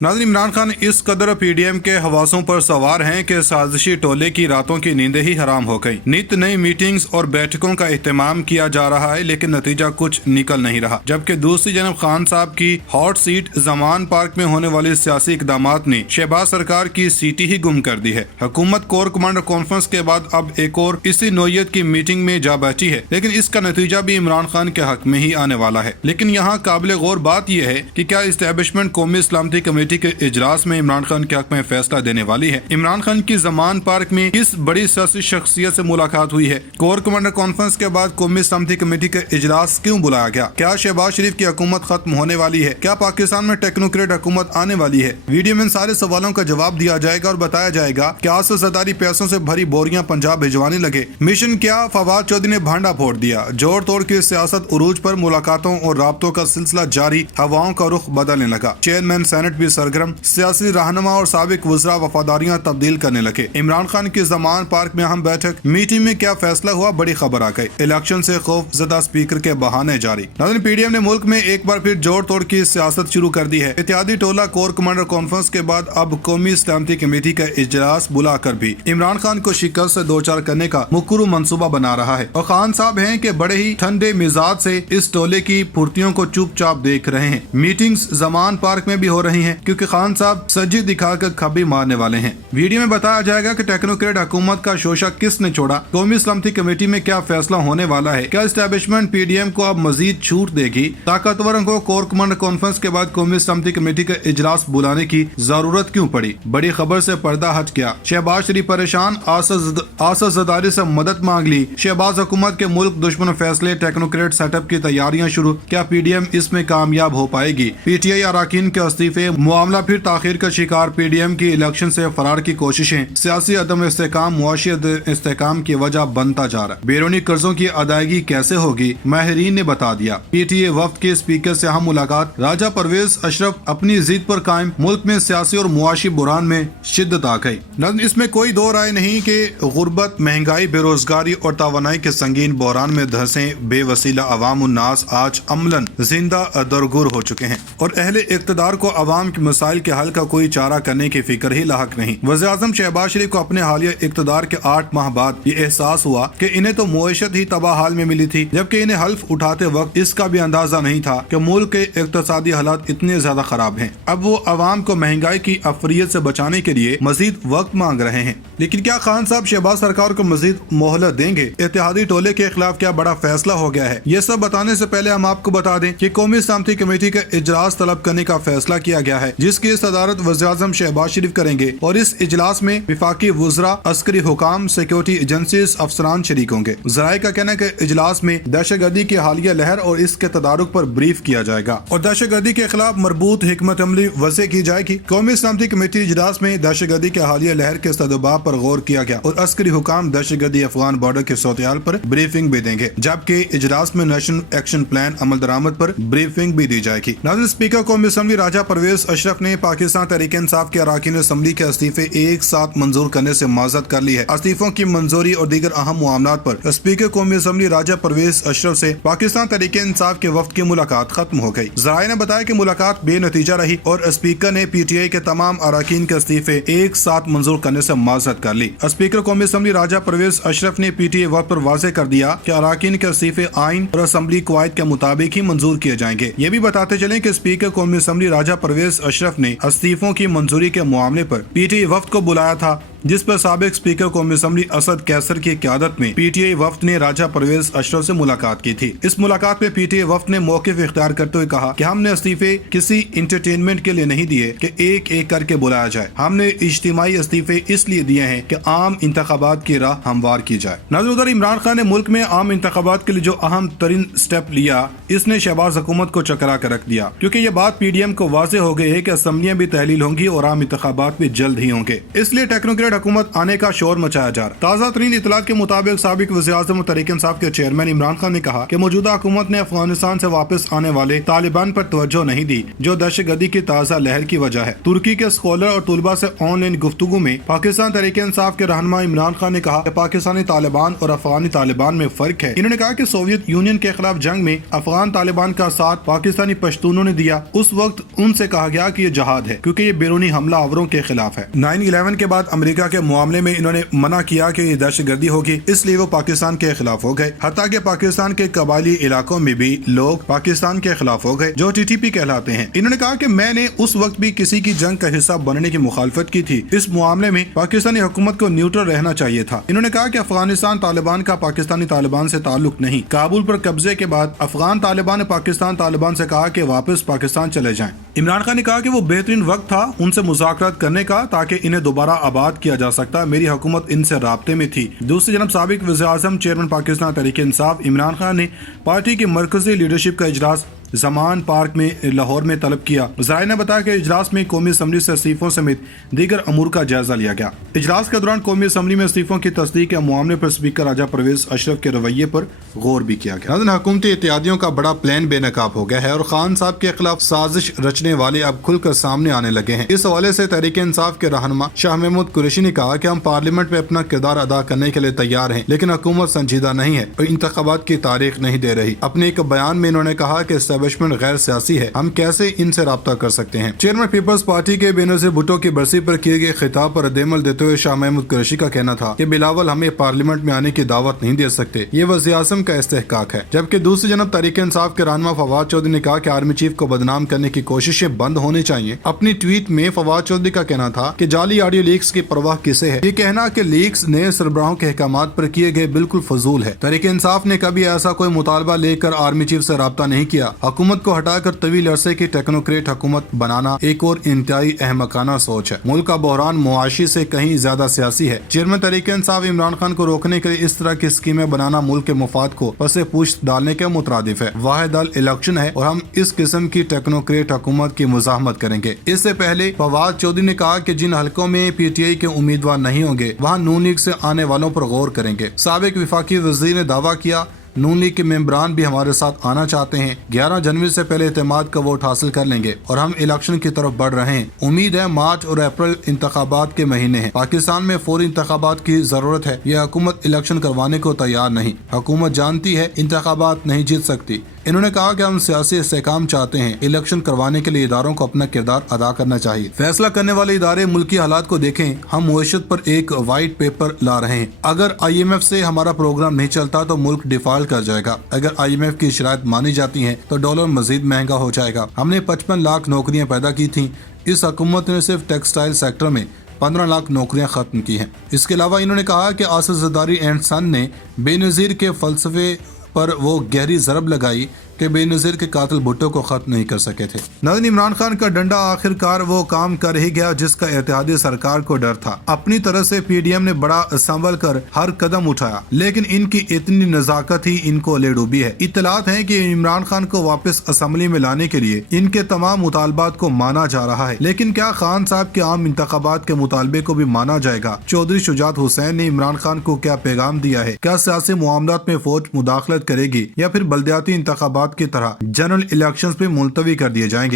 नाज़रीन, इमरान खान इस कदर पीडीएम के हवासों पर सवार हैं कि साजिशी टोले की रातों की नींदें ही हराम हो गई। नित नई मीटिंग्स और बैठकों का एहतमाम किया जा रहा है, लेकिन नतीजा कुछ निकल नहीं रहा। जबकि दूसरी जानब खान साहब की हॉट सीट जमान पार्क में होने वाले सियासी इकदामात ने शहबाज सरकार की सीट ही गुम कर दी है। हुकूमत कोर कमांडर कॉन्फ्रेंस के बाद अब एक और इसी नोयत की मीटिंग में जा बैठी है, लेकिन इसका नतीजा भी इमरान खान के हक में ही आने वाला है। लेकिन यहाँ काबिल गौर बात यह है कि क्या इस्टेब्लिशमेंट कौमी सलामती कमेटी के इजलास में इमरान खान के हक में फैसला देने वाली है। इमरान खान की जमान पार्क में किस बड़ी सियासी शख्सियत से मुलाकात हुई है। कोर कमांडर कॉन्फ्रेंस के बाद कौमी सलामती कमेटी का इजलास क्यों बुलाया गया। क्या शहबाज शरीफ की हुकूमत खत्म होने वाली है। क्या पाकिस्तान में टेक्नोक्रेट हुकूमत आने वाली है। वीडियो में इन सारे सवालों का जवाब दिया जाएगा और बताया जाएगा कि आसिफ ज़रदारी पैसों से भरी बोरियां पंजाब भिजवाने लगे। मिशन क्या, फवाद चौधरी ने भांडा फोड़ दिया। जोड़ तोड़ की सियासत उरूज पर, मुलाकातों और राब्तों का सिलसिला जारी, हवाओं का रुख बदलने लगा। चेयरमैन सेनेट भी सरगर्म, सियासी रहनुमा और साबिक वज़रा वफादारियां तब्दील करने लगे। इमरान खान की जमान पार्क में अहम बैठक, मीटिंग में क्या फैसला हुआ, बड़ी खबर आ गई। इलेक्शन से खौफ ज़दा स्पीकर के बहाने जारी। नाज़रीन, पीडीएम ने मुल्क में एक बार फिर जोड़ तोड़ की सियासत शुरू कर दी है। इत्तेहादी टोला कोर कमांडर कॉन्फ्रेंस के बाद अब कौमी सलामती कमेटी का इजलास बुलाकर भी इमरान खान को शिकस्त से दो चार करने का मुकरू मंसूबा बना रहा है। और खान साहब हैं कि बड़े ही ठंडे मिजाज से इस टोले की फुर्तियों को चुपचाप देख रहे हैं। मीटिंग्स जमान पार्क में भी हो रही हैं, क्योंकि खान साहब सज्जी दिखाकर खबी मारने वाले हैं। वीडियो में बताया जाएगा कि टेक्नोक्रेट हुकूमत का शोशा किसने छोड़ा, कौमी सलामती कमेटी में क्या फैसला होने वाला है। क्या इस्टेब्लिशमेंट पीडीएम को अब मजीद छूट देगी। ताकतवरों को कोर कमांडर कॉन्फ्रेंस के बाद कौमी सलामती कमेटी का इजलास बुलाने की जरूरत क्यों पड़ी। बड़ी खबर से पर्दा हट गया। शहबाज शरीफ परेशान, आसिफ ज़रदारी से मदद मांग ली। शहबाज हुकूमत के मुल्क दुश्मन फैसले, टेक्नोक्रेट सेटअप की तैयारियां शुरू। क्या पीडीएम इसमें कामयाब हो पाएगी। पीटीआई अरकान के इस्तीफे, मामला फिर ताखीर का शिकार। पीडीएम की इलेक्शन से फरार की कोशिशें, सियासी अदम इस्तेकाम, मुआशी इस्तेकाम की वजह बनता जा रहा है। बैरूनी कर्जों की अदायगी कैसे होगी, माहिरीन ने बता दिया। पीटीए वफ्द के स्पीकर से अहम मुलाकात। राजा परवेज अशरफ अपनी जिद पर कायम। मुल्क में सियासी और मुआशी बुरान में शिद्दत आ गई। इसमें कोई दो राय नहीं कि गुर्बत, महंगाई, बेरोजगारी और तवानाई के संगीन बहरान में धंसे बेवसीला अवाम उन्नास आज अमलन जिंदा दरगुर हो चुके हैं और अहले इक़्तिदार को अवाम के मसाइल के हल का कोई चारा करने की फिक्र ही लाहक नहीं। वज़ीर आज़म शहबाज शरीफ को अपने हालिया इक़्तिदार के 8 माह बाद ये एहसास हुआ कि इन्हें तो मुईशत ही तबाह हाल में मिली थी, जबकि इन्हें हल्फ उठाते वक्त इसका भी अंदाजा नहीं था कि मुल्क के इक़्तिसादी हालात इतने ज्यादा खराब हैं। अब वो अवाम को महंगाई की अफरियत से बचाने के लिए मजीद वक्त मांग रहे हैं। लेकिन क्या खान साहब शहबाज सरकार को मजीद मोहलत देंगे। इत्तेहादी टोले के खिलाफ क्या बड़ा फैसला हो गया है। ये सब बताने से पहले हम आपको बता दें कि कौमी सलामती कमेटी का इजलास तलब करने का फैसला किया गया है, जिसकी सदारत वज़ीर आज़म शहबाज शरीफ करेंगे और इस इजलास में विफाकी वज़रा, अस्करी हुकाम, सिक्योरिटी एजेंसीज अफसरान शरीक होंगे। ज़राए का कहना है कि इजलास में दहशतगर्दी की हालिया लहर और इसके तदारुक पर ब्रीफ किया जाएगा और दहशतगर्दी के खिलाफ मरबूत हिकमत अमली वज़े की जाएगी। कौमी सलामती कमेटी इजलास में दहशतगर्दी की हालिया लहर के सदबाब पर गौर किया गया और अस्करी हुकाम दहशतगर्दी अफगान बॉर्डर के सूरत-ए-हाल पर ब्रीफिंग भी देंगे, जबकि इजलास में नेशनल एक्शन प्लान अमल दरामद पर ब्रीफिंग भी दी जाएगी। नाज़रीन, स्पीकर कौमी असम्बली राजा परवेज अशरफ ने पाकिस्तान तहरीक इंसाफ के अरकान असम्बली के इस्तीफे एक साथ मंजूर करने से माजरत कर ली है। इस्तीफों की मंजूरी और दीगर अहम मामलात पर स्पीकर कौमी असम्बली राजा परवेज अशरफ से पाकिस्तान तहरीक इंसाफ के वफ्द की मुलाकात खत्म हो गई। ज़राए ने बताया कि मुलाकात बेनतीजा रही और स्पीकर ने पीटीआई के तमाम अरकान के इस्तीफे एक साथ मंजूर करने से माजरत कर ली। स्पीकर कौमी असम्बली राजा परवेज अशरफ ने पीटीआई वफ्द पर वाज़ेह कर दिया कि अरकान के इस्तीफे आइन और असम्बली कवायद के मुताबिक ही मंजूर किए जाएंगे। ये भी बताते चले कि स्पीकर कौमी असम्बली राजा परवेज अशरफ ने इस्तीफों की मंजूरी के मामले पर पीटीआई वफ्द को बुलाया था, जिस पर साबिक स्पीकर कौमी असम्बली असद कैसर की क़यादत में पीटीआई वफ्द ने राजा परवेज अशरफ से मुलाकात की थी। इस मुलाकात में पीटीआई वफ्द ने मौक़िफ़ इख्तियार करते हुए कहा कि हमने इस्तीफे किसी इंटरटेनमेंट के लिए नहीं दिए कि एक एक करके बुलाया जाए। हमने इज्तिमाई इस्तीफे इसलिए दिए हैं कि आम इंतखाबात की राह हमवार की जाए। नाज़रीन, उधर इमरान खान ने मुल्क में आम इंतखाबात के लिए जो अहम तरीन स्टेप लिया, इसने शहबाज हुकूमत को चकरा कर रख दिया, क्योंकि ये बात पीडीएम को वाज़ेह हो गई है कि असम्बलियां भी तहलील होंगी और आम इंतखाबात भी जल्द ही होंगे। इसलिए टेक्नोक्रेट स्टेट हुकूमत आने का शोर मचाया जा रहा। ताज़ा तरीन इतलात के मुताबिक साबिक वज़ीर-ए-आज़म तहरीक इंसाफ के चेयरमैन इमरान खान ने कहा कि मौजूदा हुकूमत ने अफगानिस्तान से वापस आने वाले तालिबान पर तवज्जो नहीं दी, जो दहशतगर्दी की ताज़ा लहर की वजह है। तुर्की के स्कॉलर और तलबा से ऑनलाइन गुफ्तगू में पाकिस्तान तहरीक इंसाफ के रहनुमा इमरान खान ने कहा कि पाकिस्तानी तालिबान और अफगानी तालिबान में फर्क है। इन्होंने कहा कि सोवियत यूनियन के खिलाफ जंग में अफगान तालिबान का साथ पाकिस्तानी पश्तूनों ने दिया। उस वक्त उनसे कहा गया कि ये जहाद है, क्योंकि ये बैरूनी हमला आवरों के खिलाफ है। 9/11 के बाद अमेरिका के मामले में इन्होंने मना किया कि ये दहशतगर्दी होगी, इसलिए वो पाकिस्तान के खिलाफ हो गए। हत्ता कि पाकिस्तान के कबायली इलाकों में भी लोग पाकिस्तान के खिलाफ हो गए, जो TTP कहलाते हैं। इन्होंने कहा कि मैंने उस वक्त भी किसी की जंग का हिस्सा बनने की मुखालफत की थी। इस मामले में पाकिस्तानी हुकूमत को न्यूट्रल रहना चाहिए था। इन्होंने कहा कि अफगानिस्तान तालिबान का पाकिस्तानी तालिबान से ताल्लुक नहीं। काबुल पर कब्जे के बाद अफगान तालिबान ने पाकिस्तान तालिबान से कहा कि वापस पाकिस्तान चले जाएं। इमरान खान ने कहा कि वो बेहतरीन वक्त था उनसे मुज़ाकरात करने का, ताकि इन्हें दोबारा आबाद किया जा सकता। मेरी हुकूमत इनसे राब्ते में थी। दूसरी जनब साबिक वज़ीर-ए-आज़म चेयरमैन पाकिस्तान तहरीक इंसाफ इमरान खान ने पार्टी की मरकजी लीडरशिप का इजलास जमान पार्क में लाहौर में तलब किया। ज़राए ने बताया कि इजलास में कौमी असम्बली से इस्तीफों समेत दीगर अमूर का जायजा लिया गया। इजलास के दौरान कौमी असम्बली में इस्तीफों की तस्दीक के मामले पर स्पीकर राजा परवेज अशरफ के रवैये पर गौर भी किया गया। हुकूमती इत्तेहादियों का बड़ा प्लान बेनकाब हो गया है और खान साहब के खिलाफ साजिश रचने वाले अब खुलकर सामने आने लगे हैं। इस हवाले से तहरीक इंसाफ के रहनुमा शाह महमूद कुरैशी ने कहा कि हम पार्लियामेंट में अपना किरदार अदा करने के लिए तैयार हैं, लेकिन हुकूमत संजीदा नहीं है और इंतखाबात की तारीख नहीं दे रही। अपने एक बयान में इन्होंने कहा कि एस्टेब्लिशमेंट गैर सियासी है, हम कैसे इनसे राब्ता कर सकते हैं। चेयरमैन पीपल्स पार्टी के बेनज़ीर भुट्टो की बरसी पर किए गए खिताब पर रद्द-ए-अमल देते हुए शाह महमूद कुरैशी का कहना था कि बिलावल हमें पार्लियामेंट में आने की दावत नहीं दे सकते, ये वज़ीर-ए-आज़म का इस्तेहकाक है। जबकि दूसरी जनब तहरीक इंसाफ के रहनुमा फवाद चौधरी ने कहा कि आर्मी चीफ को बदनाम करने की कोशिशें बंद होनी चाहिए। अपनी ट्वीट में फवाद चौधरी का कहना था कि जाली ऑडियो लीक्स की परवाह किसे है। ये कहना कि लीक्स नए सरबराहों के अहकामात पर किए गए बिल्कुल फजूल है। तहरीक इंसाफ ने कभी ऐसा कोई मुतालबा लेकर आर्मी चीफ से राब्ता नहीं किया। हुकूमत को हटाकर तवील अरसे की टेक्नोक्रेट हुकूमत बनाना एक और इंतहाई अहमकाना सोच है। मुल्क का बहरान मुआशी से कहीं ज्यादा सियासी है। चेयरमैन तहरीक इंसाफ इमरान खान को रोकने के लिए इस तरह की स्कीमें बनाना मुल्क के मुफाद को पसे पूछ डालने के मुतरादिफ है। वाहिद हल इलेक्शन है और हम इस किस्म की टेक्नोक्रेट हुकूमत की मुज़ाहमत करेंगे। इससे पहले फवाद चौधरी ने कहा कि जिन हलकों में PTI के उम्मीदवार नहीं होंगे वहाँ नून लीग से आने वालों पर गौर करेंगे। साबिक वफाकी वज़ीर ने दावा किया नून लीग के मेंबरान भी हमारे साथ आना चाहते हैं। 11 जनवरी से पहले एतमाद का वोट हासिल कर लेंगे और हम इलेक्शन की तरफ बढ़ रहे हैं। उम्मीद है मार्च और अप्रैल इंतखाबात के महीने हैं। पाकिस्तान में फौरी इंतखाबात की जरूरत है। यह हुकूमत इलेक्शन करवाने को तैयार नहीं। हुकूमत जानती है इंतखाबात नहीं जीत सकती। इन्होंने कहा कि हम सियासी इस्तेहकाम चाहते हैं। इलेक्शन करवाने के लिए इदारों को अपना किरदार अदा करना चाहिए। फैसला करने वाले इदारे मुल्की हालात को देखें। हम मईशत पर एक वाइट पेपर ला रहे हैं। अगर IMF से हमारा प्रोग्राम नहीं चलता तो मुल्क डिफॉल्ट कर जाएगा। अगर IMF की शराइत मानी जाती है तो डॉलर मजीद महंगा हो जाएगा। हमने 55 लाख नौकरियां पैदा की थी। इस हुकूमत ने सिर्फ टेक्सटाइल सेक्टर में 15 लाख नौकरियां खत्म की हैं। इसके अलावा इन्होंने कहा कि आसिफ ज़रदारी एंड सन ने बेनज़ीर के फलसफे पर वो गहरी ज़रब लगाई कि बेनज़ीर के कातिल भुट्टो को खत्म नहीं कर सके थे। नाज़रीन, इमरान खान का डंडा आखिरकार वो काम कर ही गया जिसका इत्तेहादी सरकार को डर था। अपनी तरह से PDM ने बड़ा संभल कर हर कदम उठाया, लेकिन इनकी इतनी नजाकत ही इनको ले डूबी है। इत्तलात है कि इमरान खान को वापस असम्बली में लाने के लिए इनके तमाम मुतालबात को माना जा रहा है, लेकिन क्या खान साहब के आम इंतखाबात के मुतालबे को भी माना जाएगा? चौधरी शुजात हुसैन ने इमरान खान को क्या पैगाम दिया है? क्या सियासी मामलात में फौज मुदाखलत करेगी या फिर बल्दियाती इंतखाबात की तरह जनरल इलेक्शंस पे मुलतवी कर दिए जाएंगे?